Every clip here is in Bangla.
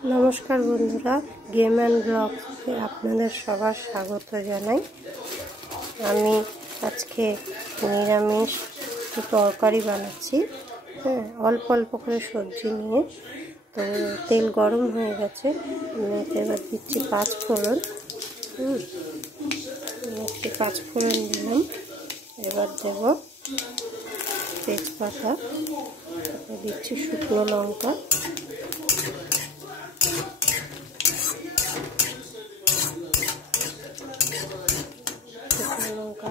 नमस्कार बंधुरा गेम एंड ब्लगे आपनादेर सबार स्वागत जानाई। आमी आजके निरामिष तरकारी बानाচ্ছি। अल्प अल्प करे सब्जी निये तो तेल गरम हो गेছে। एबार दिচ্ছি पाँच फोड़न। একটু पाँच फोड़न दिलाम। एबार देব तेजपाता, दिচ্ছি শুকনো লঙ্কা, लंका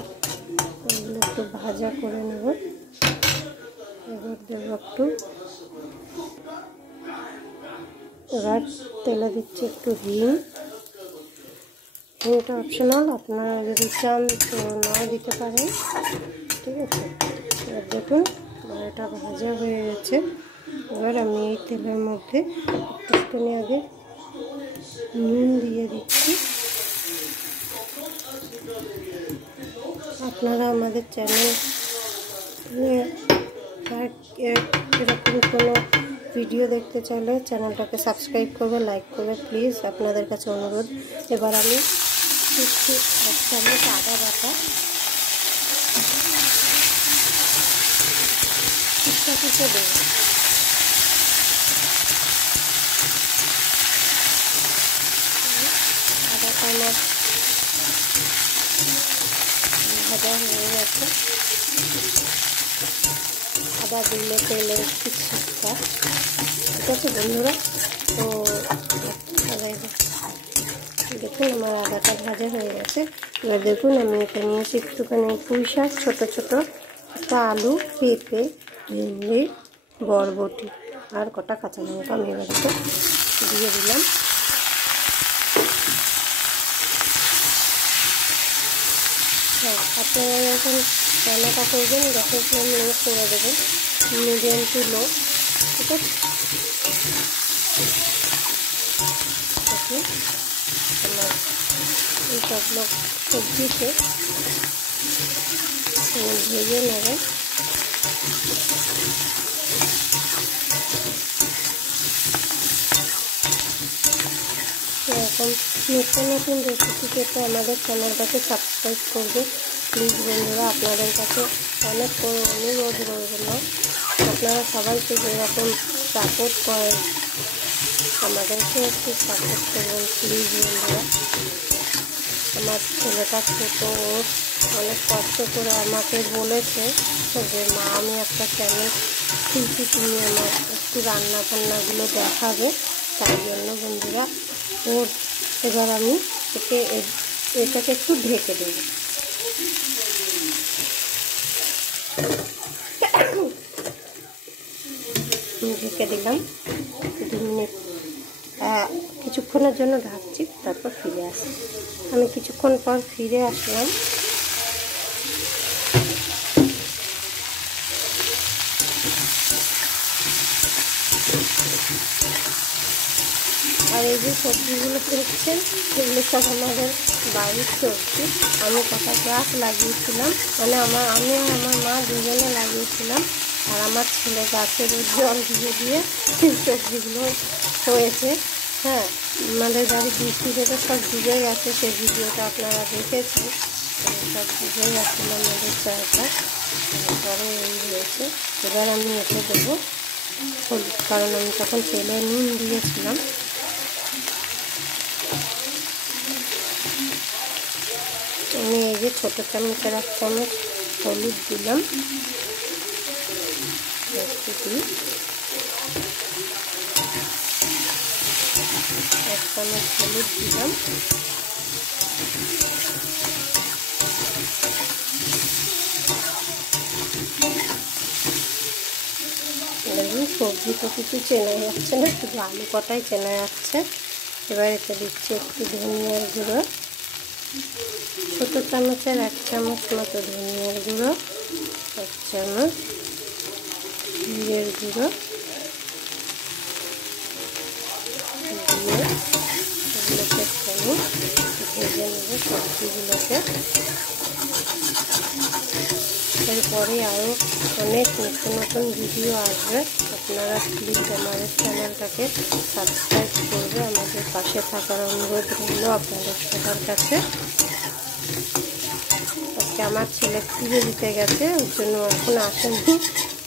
একটু ভাজা করে নেব। এবার দেব একটু, এবার তেলে দিচ্ছি একটু হিং। হিংটা অপশনাল, আপনারা যদি চান তো নাও দিতে পারেন, ঠিক আছে। এবার দেখুন এটা ভাজা হয়ে গেছে। এবার আমি এই তেলের মধ্যে একটুখানি আগে নুন দিয়ে দিচ্ছি। আপনারা আমাদের চ্যানেল এরকম কোনো ভিডিও দেখতে চাইলে চ্যানেলটাকে সাবস্ক্রাইব করবে, লাইক করবে প্লিজ, আপনাদের কাছে অনুরোধ। এবার আমি দিচ্ছি এক চামচ আদা বাটা, পিঠে দেবো। আদাটা আমার ভাজা হয়ে গেছে। আদা দিলে তেলের শিক্ষা, ঠিক আছে বন্ধুরা। তো দেখুন আমার আদাটা ভাজা হয়ে গেছে। এবার দেখুন আমি এটা নিয়েছি একটুখানি পুঁই শাক, ছোটো ছোটো, একটা আলু, পেঁপে, ভেন্ডি, বরবটি আর কটা কাঁচা লঙ্কা আমি এবার দিয়ে দিলাম। হ্যাঁ, আপনারা যখন রান্নাটা করবেন গ্যাসের ফ্লেম লো করে দেবেন, মিডিয়াম টু লো, ঠিক আছে। দেখুন আমার এই সবগুলো সবজিতে ভেজে নেবেন। এরকম নতুন নতুন রেসিপি পেতে আমাদের চ্যানেলটাকে সাবস্ক্রাইব করবে প্লিজ বন্ধুরা। আপনাদের কাছে অনেক অনুরোধ রইল না, আপনারা সবাইকে যেরকম সাপোর্ট করেন আমাদেরকে একটু সাপোর্ট করবেন প্লিজ বন্ধুরা। আমার ছেলেটা ছোট, ও অনেক কষ্ট করে আমাকে বলেছে যে মা আমি একটা চ্যানেল খুলছি, তুমি আমার একটু রান্না বান্নাগুলো দেখাবে, তাই জন্য বন্ধুরা ওর এবার আমি এটাকে একটু ঢেকে দেব। ঢেকে দিলাম 2 মিনিট, কিছুক্ষণের জন্য ঢাকছি, তারপর ফিরে আসি। আমি কিছুক্ষণ পর ফিরে আসলাম। আর এই যে সবজিগুলো দেখছেন এগুলো সব আমাদের বাড়ির সবজি। আমি কটা গাছ লাগিয়েছিলাম, মানে আমি আর আমার মা দুজনে লাগিয়েছিলাম, আর আমার ছেলে গাছের জল দিয়ে দিয়ে সবজিগুলো হয়েছে। হ্যাঁ, আমাদের বাড়ি বৃষ্টি থেকে সব ডুবে গেছে, সেই ভিডিওটা আপনারা দেখেছেন। সব ডুবে গেছিল আমাদের জায়গা, তারপরে এই হয়েছে। এবার আমি এতে দেবো হলুদ, কারণ আমি তখন তেলে নুন দিয়েছিলাম। আমি এই যে ছোটো চামচের 1 চামচ হলুদ দিলাম, দিই 1 চামচ হলুদ দিলাম। দেখুন সবজি তো কিছু চেনা যাচ্ছে না, শুধু আলু কটাই চেনা যাচ্ছে। এবার এতে দিচ্ছি একটু ধনিয়ার গুঁড়ো, ছোটো চামচের 1 চামচ মতো ধনিয়ার গুঁড়ো, 1 চামচ জিরের গুঁড়ো দিয়ে এগুলোকে একটু ভেজে নেব সবজিগুলোকে। এরপরে আরও অনেক নতুন নতুন ভিডিও আসবে। আপনারা প্লিজ আমাদের চ্যানেলটাকে সাবস্ক্রাইব করবে, আমাদের পাশে থাকার অনুরোধ রইল আপনাদের সবার কাছে। আজকে আমার ছেলে পুজো দিতে গেছে, ওর জন্য এখন আসেনি,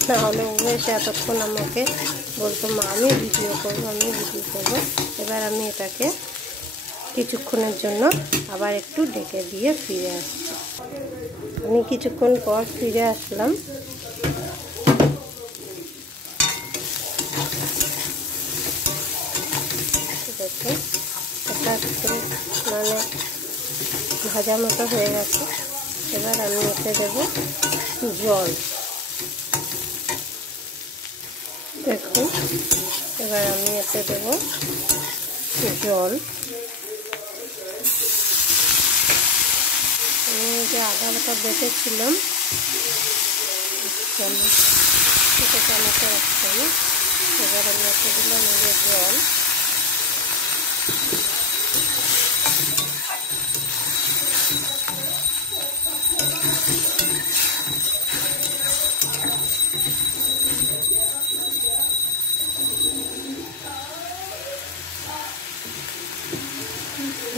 নাহলে ও এসে এতক্ষণ আমাকে বলতো মা আমি ভিডিও করবো। এবার আমি এটাকে কিছুক্ষণের জন্য আবার একটু ঢেকে দিয়ে ফিরে আসছি। আমি কিছুক্ষণ পর ফিরে আসলাম। দেখুন এটা একটু মানে ভাজা মতো হয়ে গেছে। এবার আমি এতে দেব জল। দেখুন এবার আমি এতে দেব জল। আমি যে আদা বাটা বেটেছিলাম চামচে রাখতাম, এবার আমি এতে দিলাম এই যে জল।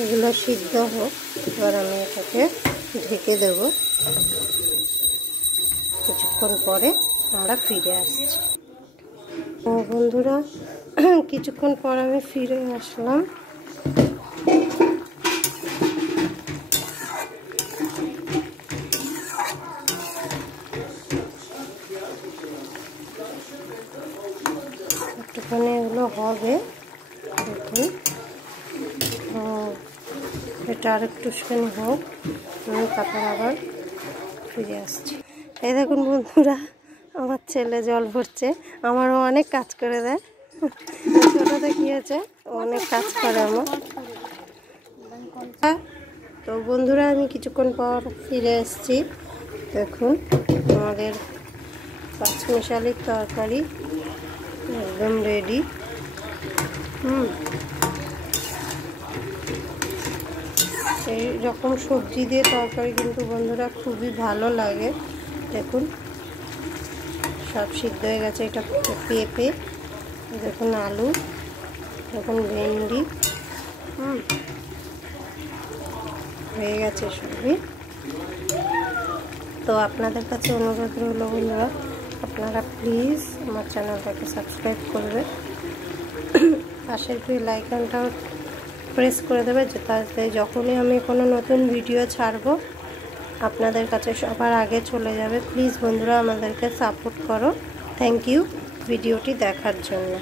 এগুলো সিদ্ধ হোক, এবার আমি এটাকে ঢেকে দেব। কিছুক্ষণ পরে আমরা ফিরে আসছি। ও বন্ধুরা, কিছুক্ষণ পর আমি ফিরে আসলাম। একটুখানি এগুলো হবে, দেখুন এটা আর একটুখানি হোক, আমি তারপর আবার ফিরে আসছি। এই দেখুন বন্ধুরা, আমার ছেলে জল ভরছে, আমারও অনেক কাজ করে দেয়। ছোটোতে কি হয়েছে, অনেক কাজ করে আমার। তো বন্ধুরা আমি কিছুক্ষণ পর ফিরে এসেছি। দেখুন আমাদের পাঁচমিশালির তরকারি একদম রেডি। এই রকম সবজি দিয়ে তরকারি কিন্তু বন্ধুরা খুবই ভালো লাগে। দেখুন সব সিদ্ধ হয়ে গেছে। এটা পেঁপে, দেখুন আলু, দেখুন ভেন্ডি, হয়ে গেছে সবই। তো আপনাদের কাছে অনুরোধ রইল বন্ধুরা, আপনারা প্লিজ আমার চ্যানেলটাকে সাবস্ক্রাইব করবে, পাশের বেল আইকনটাও প্রেস করে দেবে, তাতে যখনই আমি কোনো নতুন ভিডিও ছাড়বো আপনাদের কাছে সবার আগে চলে যাবে। প্লিজ বন্ধুরা আমাদেরকে সাপোর্ট করো। থ্যাংক ইউ ভিডিওটি দেখার জন্য।